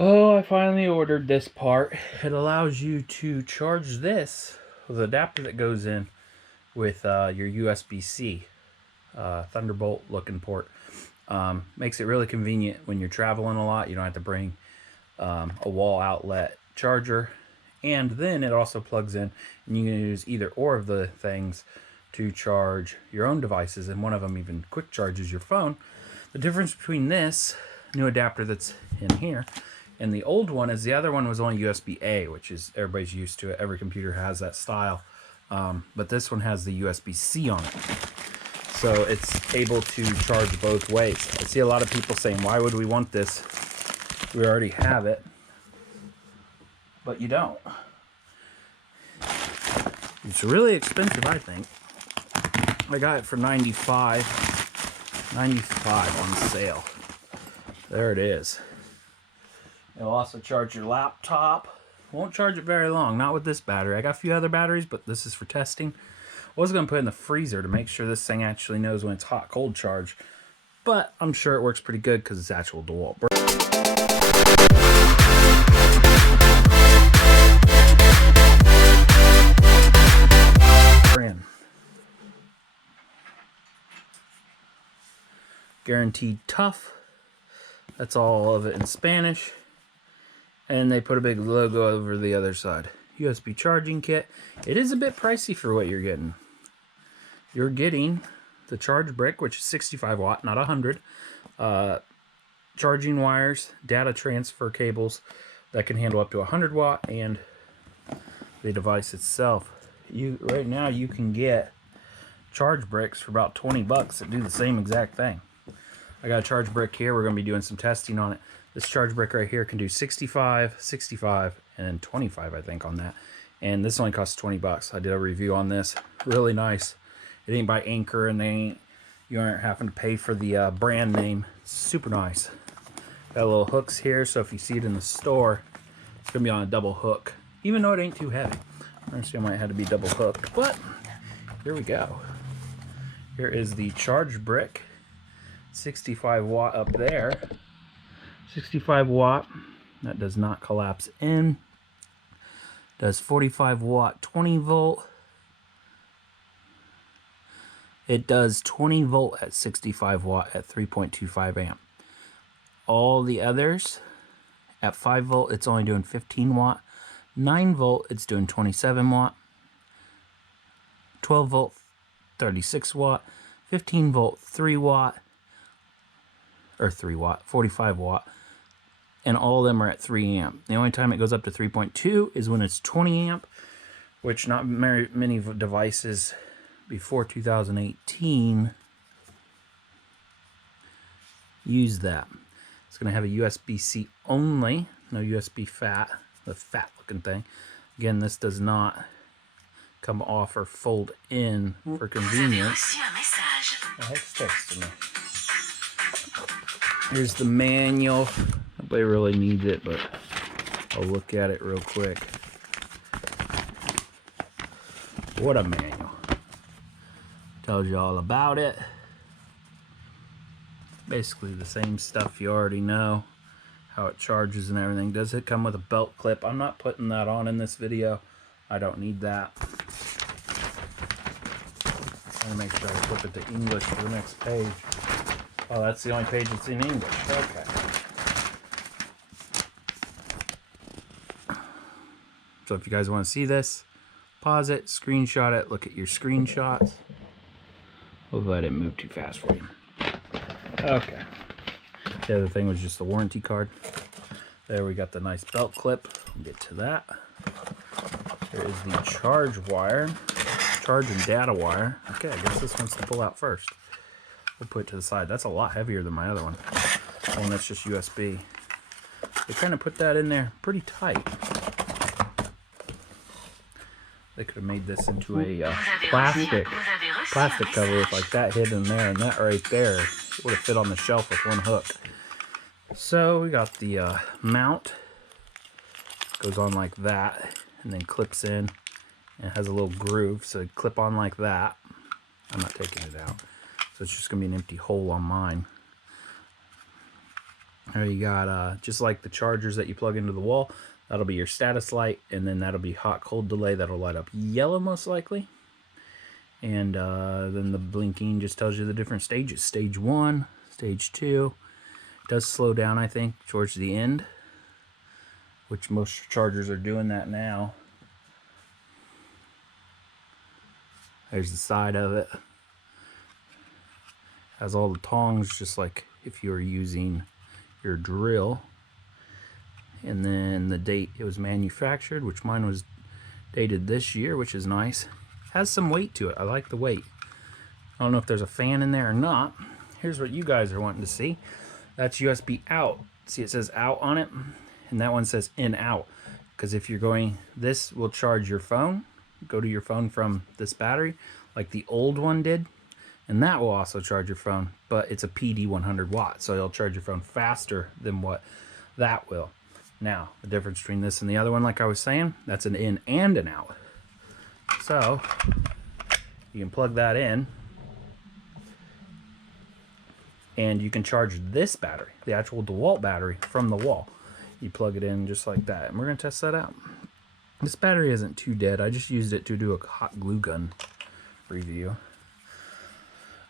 Oh, I finally ordered this part. It allows you to charge this with an adapter that goes in with your USB-C Thunderbolt looking port. Makes it really convenient when you're traveling a lot. You don't have to bring a wall outlet charger. And then it also plugs in, and you can use either or of the things to charge your own devices, and one of them even quick charges your phone. The difference between this new adapter that's in here and the old one is the other one was only USB-A, which is everybody's used to it. Every computer has that style. But this one has the USB-C on it. So it's able to charge both ways. I see a lot of people saying, why would we want this? We already have it. But you don't. It's really expensive, I think. I got it for $95 on sale. There it is. It'll also charge your laptop. Won't charge it very long, not with this battery. I got a few other batteries, but this is for testing. I was going to put it in the freezer to make sure this thing actually knows when it's hot cold charge, but I'm sure it works pretty good because it's actual Dewalt. Brand. Guaranteed tough. That's all of it in Spanish. And they put a big logo over the other side. USB charging kit. It is a bit pricey for what you're getting. You're getting the charge brick, which is 65 watt, not 100. Charging wires, data transfer cables that can handle up to 100 watt, and the device itself. Right now you can get charge bricks for about 20 bucks that do the same exact thing. I got a charge brick here. We're going to be doing some testing on it. This charge brick right here can do 65, 65, and then 25, I think, on that. And this only costs 20 bucks. I did a review on this. Really nice. It ain't by Anchor, and you aren't having to pay for the brand name. Super nice. Got little hooks here, so if you see it in the store, it's going to be on a double hook. Even though it ain't too heavy. I understand why it had to be double hooked, but here we go. Here is the charge brick. 65 watt up there. 65 watt. That does not collapse in. Does 45 watt, 20 volt. It does 20 volt at 65 watt at 3.25 amp. All the others at 5 volt, it's only doing 15 watt. 9 volt, it's doing 27 watt. 12 volt, 36 watt. 15 volt, 3 watt. Or 3 watt, 45 watt. And all of them are at 3 amp. The only time it goes up to 3.2 is when it's 20 amp, which not many devices before 2018 use that. It's going to have a USB-C only, no USB FAT, the fat looking thing. Again, this does not come off or fold in for convenience. The heck's texting me? Here's the manual. Nobody really needs it, but I'll look at it real quick. What a manual. Tells you all about it. Basically the same stuff you already know. How it charges and everything. Does it come with a belt clip? I'm not putting that on in this video. I don't need that. I'm gonna make sure I flip it to English for the next page. Oh, that's the only page that's in English. Okay. So if you guys want to see this, pause it, screenshot it, look at your screenshots. Hopefully I didn't move too fast for you. Okay. The other thing was just the warranty card. There we got the nice belt clip. We'll get to that. There is the charge wire. Charge and data wire. Okay, I guess this one's to pull out first. We'll put it to the side. That's a lot heavier than my other one. One that's just USB. They kind of put that in there pretty tight. They could have made this into a plastic cover with like that hidden there, and that right there would have fit on the shelf with one hook. So we got the mount. Goes on like that, and then clips in. And it has a little groove, so it'd clip on like that. I'm not taking it out. So it's just going to be an empty hole on mine. There you got, just like the chargers that you plug into the wall, that'll be your status light, and then that'll be hot-cold delay. That'll light up yellow most likely. And then the blinking just tells you the different stages. Stage 1, stage 2. It does slow down, I think, towards the end, which most chargers are doing that now. There's the side of it. Has all the tongs, just like if you were using your drill. And then the date it was manufactured, which mine was dated this year, which is nice. Has some weight to it. I like the weight. I don't know if there's a fan in there or not. Here's what you guys are wanting to see. That's USB out. See, it says out on it, and that one says in out. Because if you're going, this will charge your phone. Go to your phone from this battery, like the old one did. And that will also charge your phone, but it's a PD 100 watt, so it'll charge your phone faster than what that will. Now, the difference between this and the other one, like I was saying, that's an in and an out. So, you can plug that in, and you can charge this battery, the actual Dewalt battery, from the wall. You plug it in just like that, and we're going to test that out. This battery isn't too dead. I just used it to do a hot glue gun review.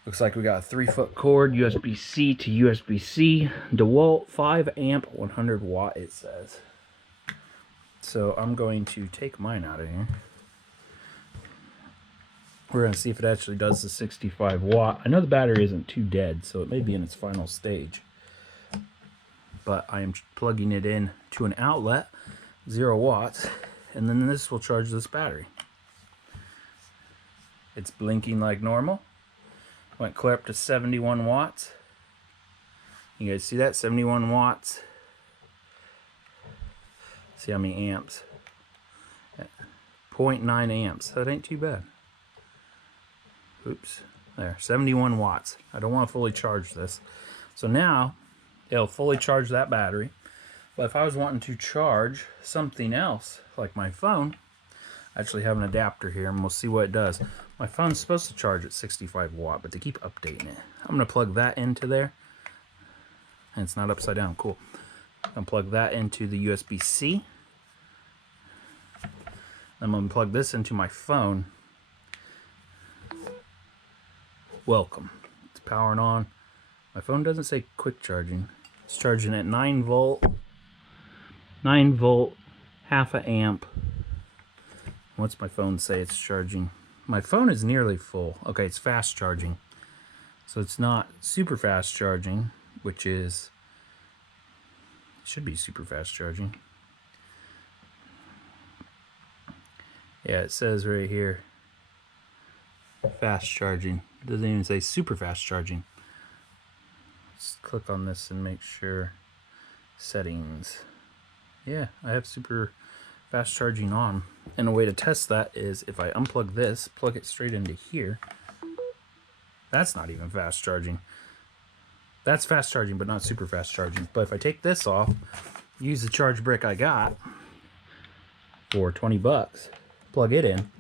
Looks like we got a 3-foot cord, USB-C to USB-C, Dewalt 5 amp 100 watt it says. So I'm going to take mine out of here. We're going to see if it actually does the 65 watt. I know the battery isn't too dead, so it may be in its final stage. But I am plugging it in to an outlet, 0 watts, and then this will charge this battery. It's blinking like normal. Went clear up to 71 watts. You guys see that? 71 watts. See how many amps? 0.9 amps. That ain't too bad. Oops. There, 71 watts. I don't want to fully charge this. So now, it'll fully charge that battery. But if I was wanting to charge something else, like my phone, I actually have an adapter here, and we'll see what it does. My phone's supposed to charge at 65 watt, but they keep updating it. I'm going to plug that into there. And it's not upside down. Cool. I'm going to plug that into the USB-C. I'm going to plug this into my phone. Welcome. It's powering on. My phone doesn't say quick charging. It's charging at 9 volt. 9 volt, half an amp. What's my phone say it's charging? My phone is nearly full. Okay, it's fast charging. So it's not super fast charging, which is, should be super fast charging. Yeah, it says right here, fast charging. It doesn't even say super fast charging. Let's click on this and make sure. Settings. Yeah, I have super fast charging on. And a way to test that is if I unplug this, plug it straight into here. That's not even fast charging. That's fast charging, but not super fast charging. But if I take this off, use the charge brick I got for 20 bucks, plug it in.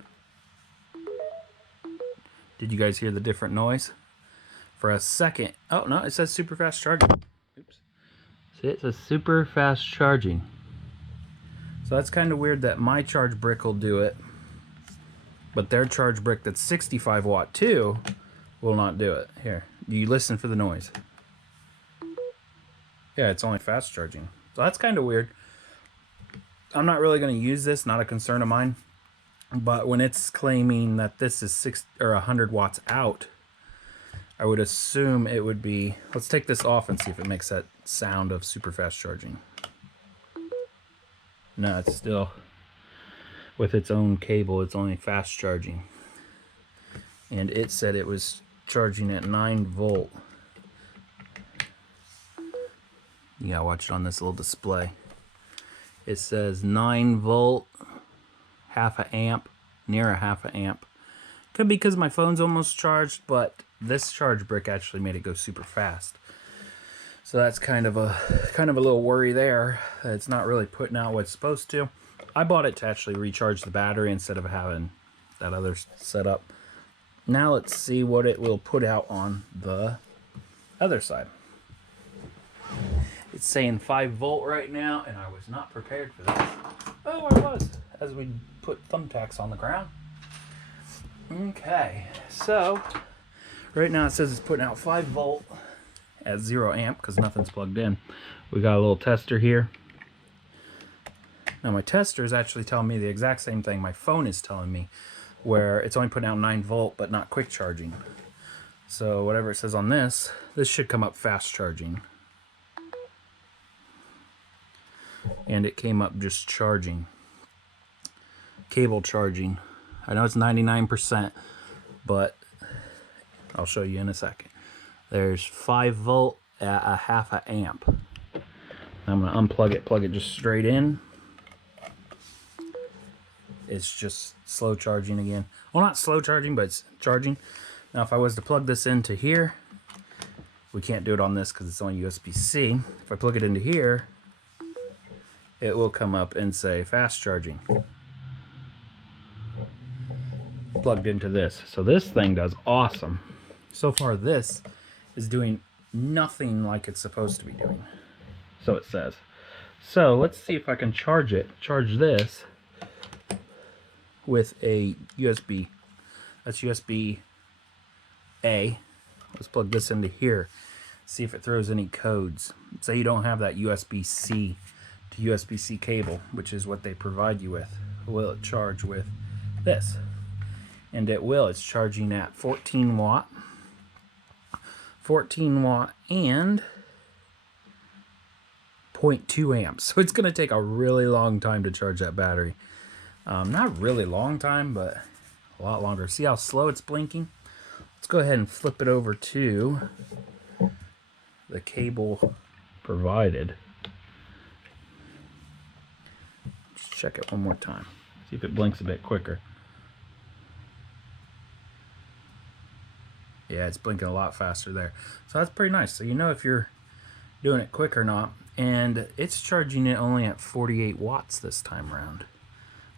Did you guys hear the different noise? For a second, oh no, it says super fast charging. Oops. See, it says super fast charging. So that's kind of weird that my charge brick will do it, but their charge brick that's 65 watt too will not do it. Here, you listen for the noise. Yeah, it's only fast charging. So that's kind of weird. I'm not really going to use this, not a concern of mine. But when it's claiming that this is 100 watts out, I would assume it would be, let's take this off and see if it makes that sound of super fast charging. No, it's still, with its own cable, it's only fast charging. And it said it was charging at 9 volt. You gotta watch it on this little display. It says 9 volt, half a amp, near a half a amp. Could be because my phone's almost charged, but this charge brick actually made it go super fast. So that's kind of a little worry there. It's not really putting out what it's supposed to. I bought it to actually recharge the battery instead of having that other setup. Now let's see what it will put out on the other side. It's saying 5 volt right now, and I was not prepared for that. Oh, I was, as we put thumbtacks on the ground. Okay, so right now it says it's putting out 5 volt at 0 amp because nothing's plugged in. We got a little tester here. Now my tester is actually telling me the exact same thing my phone is telling me, where it's only putting out 9 volt but not quick charging. So whatever it says on this should come up fast charging. And it came up just charging. Cable charging. I know it's 99%, but I'll show you in a second. There's 5 volt at a 0.5 amp. I'm going to unplug it, plug it just straight in. It's just slow charging again. Well, not slow charging, but it's charging. Now, if I was to plug this into here, we can't do it on this because it's only USB-C. If I plug it into here, it will come up and say fast charging. Plugged into this. So this thing does awesome. So far, this is doing nothing like it's supposed to be doing. So it says. So let's see if I can charge it. Charge this with a USB. That's USB-A. Let's plug this into here. See if it throws any codes. Say you don't have that USB-C to USB-C cable, which is what they provide you with. Will it charge with this? And it will. It's charging at 14 watt. 14 watt and 0.2 amps. So it's going to take a really long time to charge that battery. Not really long time, but a lot longer. See how slow it's blinking? Let's go ahead and flip it over to the cable provided. Just check it one more time. See if it blinks a bit quicker. Yeah, it's blinking a lot faster there. So that's pretty nice. So you know if you're doing it quick or not. And it's charging it only at 48 watts this time around,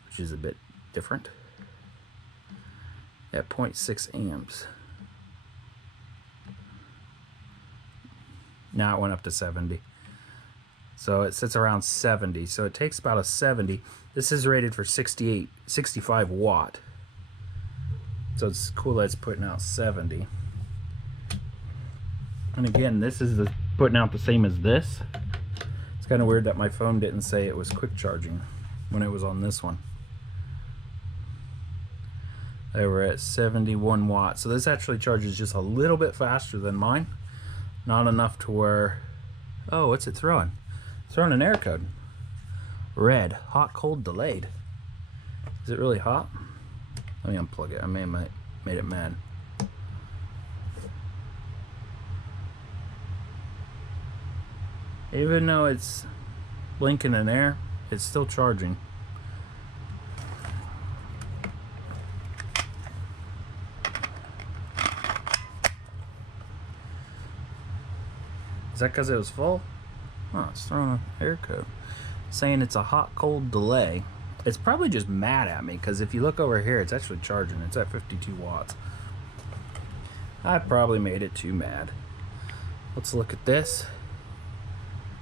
which is a bit different. At 0.6 amps. Now it went up to 70. So it sits around 70. So it takes about a 70. This is rated for 65 watt. So it's cool that it's putting out 70. And again, this is putting out the same as this. It's kind of weird that my phone didn't say it was quick charging when it was on this one. They were at 71 watts. So this actually charges just a little bit faster than mine. Not enough to where... Oh, what's it throwing? It's throwing an error code. Red. Hot, cold, delayed. Is it really hot? Let me unplug it. I may have made it mad. Even though it's blinking in air, it's still charging. Is that because it was full? Oh, it's throwing an error code. Saying it's a hot, cold delay. It's probably just mad at me because if you look over here, it's actually charging. It's at 52 watts. I probably made it too mad. Let's look at this.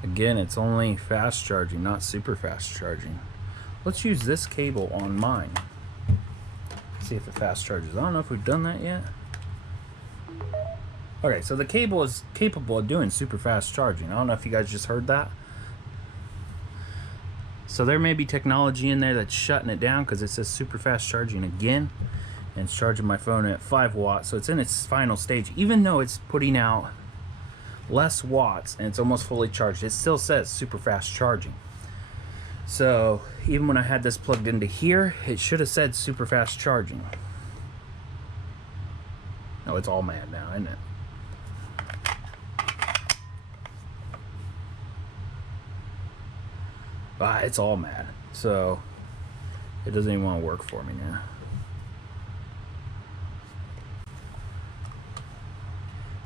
Again, it's only fast charging, not super fast charging. Let's use this cable on mine. See if it fast charges. I don't know if we've done that yet. Okay, so the cable is capable of doing super fast charging. I don't know if you guys just heard that. So there may be technology in there that's shutting it down because it says super fast charging again. And it's charging my phone at 5 watts. So it's in its final stage. Even though it's putting out less watts and it's almost fully charged, it still says super fast charging. So even when I had this plugged into here, it should have said super fast charging. No, it's all mad now, isn't it? It's all mad. So it doesn't even want to work for me now.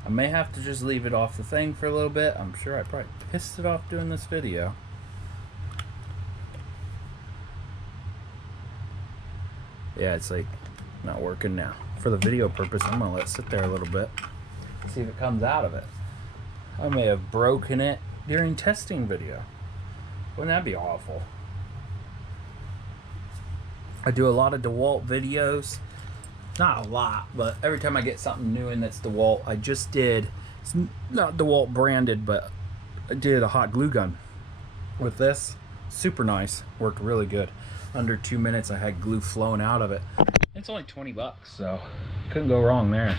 I may have to just leave it off the thing for a little bit. I'm sure I probably pissed it off doing this video. Yeah, it's like not working now. For the video purpose, I'm gonna let it sit there a little bit. See if it comes out of it. I may have broken it during testing video. Wouldn't that be awful? I do a lot of Dewalt videos. Not a lot, but every time I get something new in that's Dewalt, I just did, it's not Dewalt branded, but I did a hot glue gun with this. Super nice, worked really good. Under 2 minutes I had glue flowing out of it. It's only 20 bucks, so couldn't go wrong there.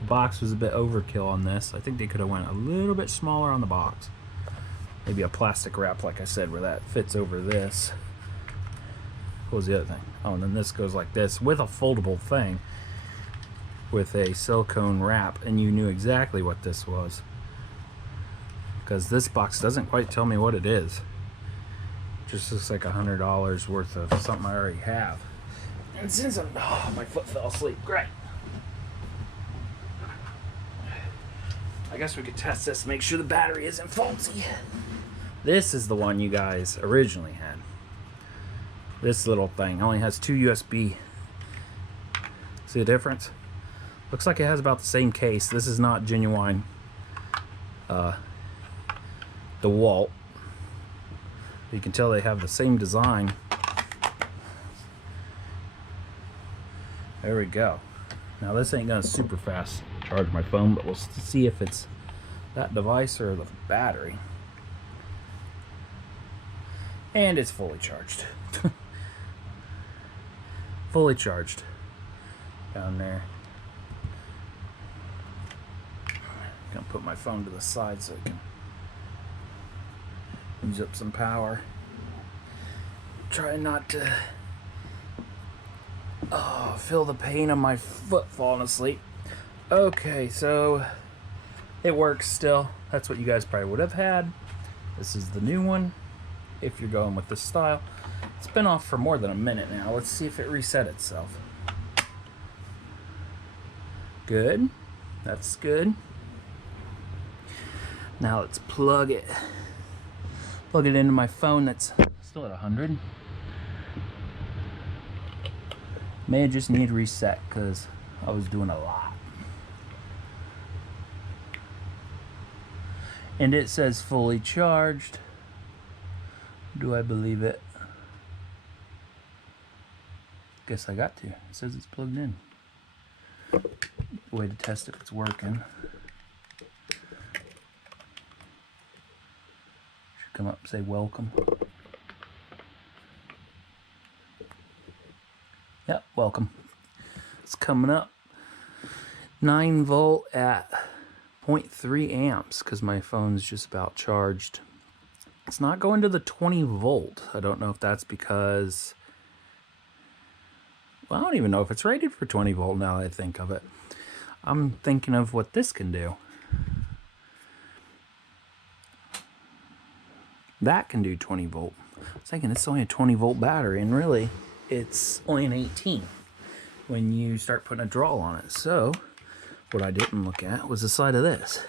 The box was a bit overkill on this. I think they could have went a little bit smaller on the box. Maybe a plastic wrap, like I said, where that fits over this. What was the other thing? Oh, and then this goes like this with a foldable thing with a silicone wrap, and you knew exactly what this was, because this box doesn't quite tell me what it is. It just looks like $100 worth of something I already have. And since I'm, oh, my foot fell asleep. Great. I guess we could test this, make sure the battery isn't faulty. This is the one you guys originally had. This little thing only has 2 USB. See the difference? Looks like it has about the same case. This is not genuine Dewalt. You can tell they have the same design. There we go. Now this ain't gonna super fast charge my phone, but we'll see if it's that device or the battery. And it's fully charged. Fully charged down there. Gonna put my phone to the side so I can use up some power. Try not to feel the pain of my foot falling asleep. Okay, so it works still. That's what you guys probably would have had. This is the new one, if you're going with this style. It's been off for more than a minute now. Let's see if it reset itself. Good. That's good. Now let's plug it into my phone that's still at 100. May have just need reset because I was doing a lot. And it says fully charged. Do I believe it? Guess I got to. It says it's plugged in. Way to test if it's working. Should come up and say welcome. Yep, welcome. It's coming up. 9 volt at 0.3 amps because my phone's just about charged. It's not going to the 20 volt. I don't know if that's because, well, I don't even know if it's rated for 20 volt now that I think of it. I'm thinking of what this can do. That can do 20 volt. I was thinking it's only a 20 volt battery, and really it's only an 18 when you start putting a draw on it. So what I didn't look at was the side of this.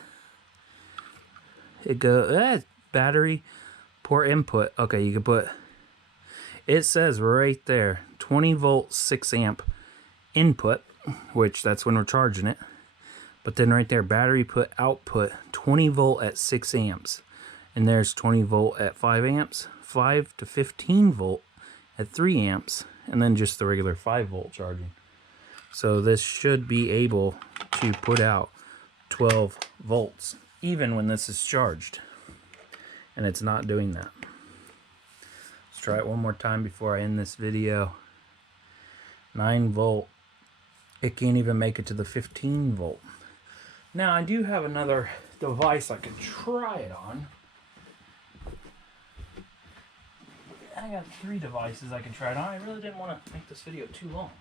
It goes battery port input. Okay, you can put, it says right there 20 volt 6 amp input, which that's when we're charging it. But then right there, battery put output 20 volt at 6 amps, and there's 20 volt at 5 amps, 5 to 15 volt at 3 amps, and then just the regular 5 volt charging. So this should be able to put out 12 volts even when this is charged, and it's not doing that. Let's try it one more time before I end this video. 9 volt. It can't even make it to the 15 volt. Now I do have another device I could try it on. I got 3 devices I can try it on. I really didn't want to make this video too long.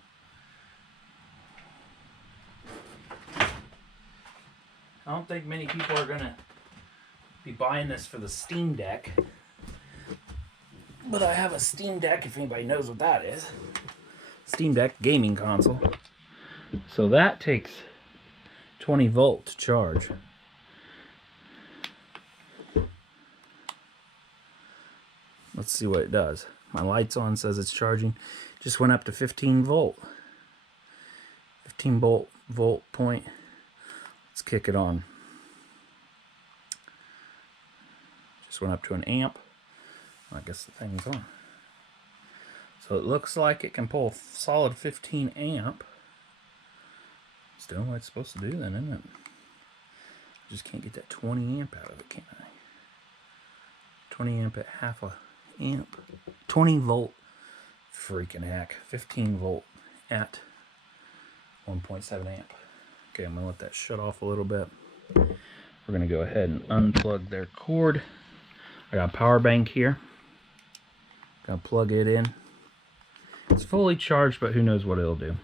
I don't think many people are going to be buying this for the Steam Deck. But I have a Steam Deck, if anybody knows what that is. Steam Deck gaming console. So that takes 20 volt to charge. Let's see what it does. My light's on, says it's charging. Just went up to 15 volt. 15 volt point. Let's kick it on. just went up to an amp. I guess the thing's on. So it looks like it can pull a solid 15 amp. It's doing what it's supposed to do then, isn't it? Just can't get that 20 amp out of it, can I? 20 amp at half a amp. 20 volt. Freaking heck. 15 volt at 1.7 amp. Okay, I'm going to let that shut off a little bit. We're going to go ahead and unplug their cord. I got a power bank here. Got to plug it in. It's fully charged, but who knows what it'll do.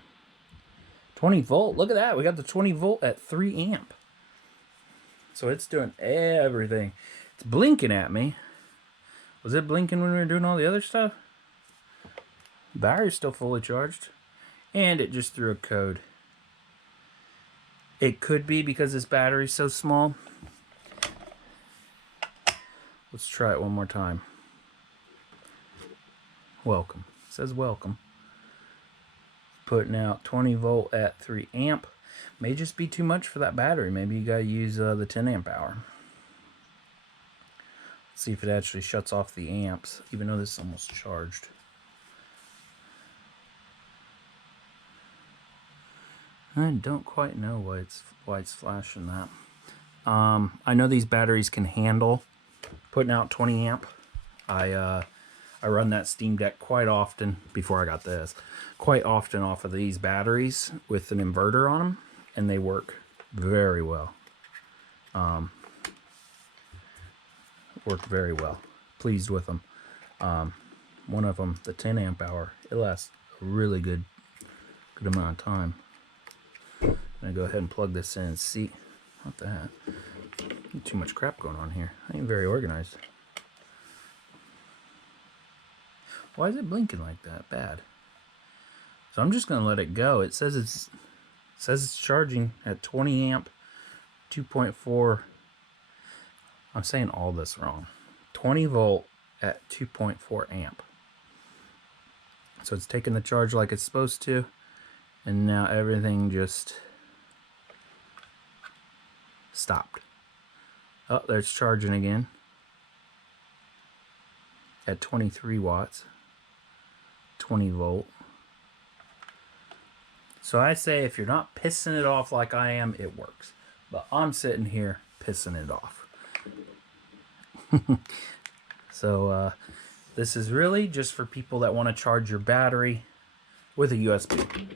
20 volt. Look at that. We got the 20 volt at 3 amp. So it's doing everything. It's blinking at me. Was it blinking when we were doing all the other stuff? Battery's still fully charged. And it just threw a code. It could be because this battery's so small. Let's try it one more time. Welcome. It says welcome. Putting out 20 volt at 3 amp. May just be too much for that battery. Maybe you gotta use the 10 amp hour. Let's see if it actually shuts off the amps, even though this is almost charged. I don't quite know why it's flashing that. I know these batteries can handle putting out 20 amp. I run that Steam Deck quite often, before I got this, quite often off of these batteries with an inverter on them, and they work very well. Work very well. Pleased with them. One of them, the 10 amp hour, it lasts a really good amount of time. I'm gonna go ahead and plug this in and see. What the heck? Too much crap going on here. I ain't very organized. Why is it blinking like that? Bad. So I'm just gonna let it go. It says it's charging at 20 amp, 2.4. I'm saying all this wrong. 20 volt at 2.4 amp. So it's taking the charge like it's supposed to, and now everything just stopped. Oh, there it's charging again at 23 watts, 20 volt. So I say if you're not pissing it off like I am, it works. But I'm sitting here pissing it off. So this is really just for people that want to charge your battery with a USB.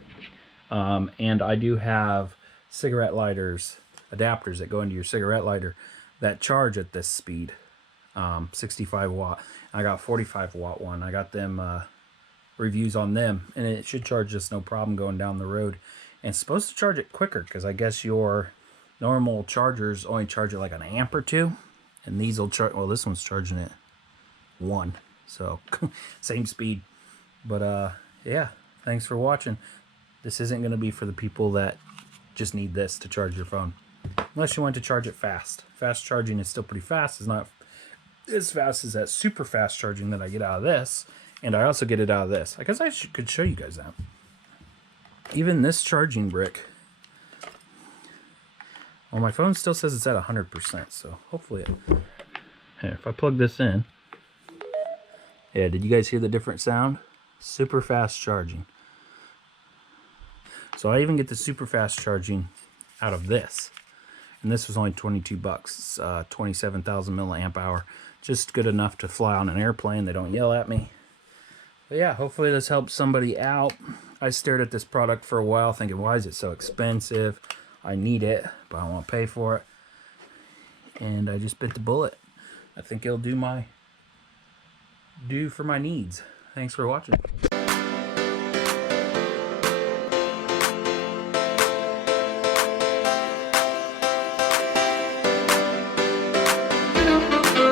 And I do have cigarette lighters, adapters that go into your cigarette lighter that charge at this speed, 65 watt. I got 45 watt one. I got them reviews on them, and it should charge just no problem going down the road. And it's supposed to charge it quicker, because I guess your normal chargers only charge it like an amp or two, and these will charge. Well, this one's charging it 1, so same speed. But yeah, thanks for watching. This isn't going to be for the people that just need this to charge your phone, unless you want to charge it fast. Fast charging is still pretty fast. It's not as fast as that super fast charging that I get out of this, and I also get it out of this. I guess I could show you guys that. Even this charging brick, well, my phone still says it's at 100%, so hopefully if I plug this in, yeah, did you guys hear the different sound? Super fast charging. So I even get the super fast charging out of this, and this was only 22 bucks. 27,000 milliamp hour, just good enough to fly on an airplane. They don't yell at me. But yeah, hopefully this helps somebody out. I stared at this product for a while thinking, why is it so expensive? I need it, but I don't want to pay for it. And I just bit the bullet. I think it'll do for my needs. Thanks for watching.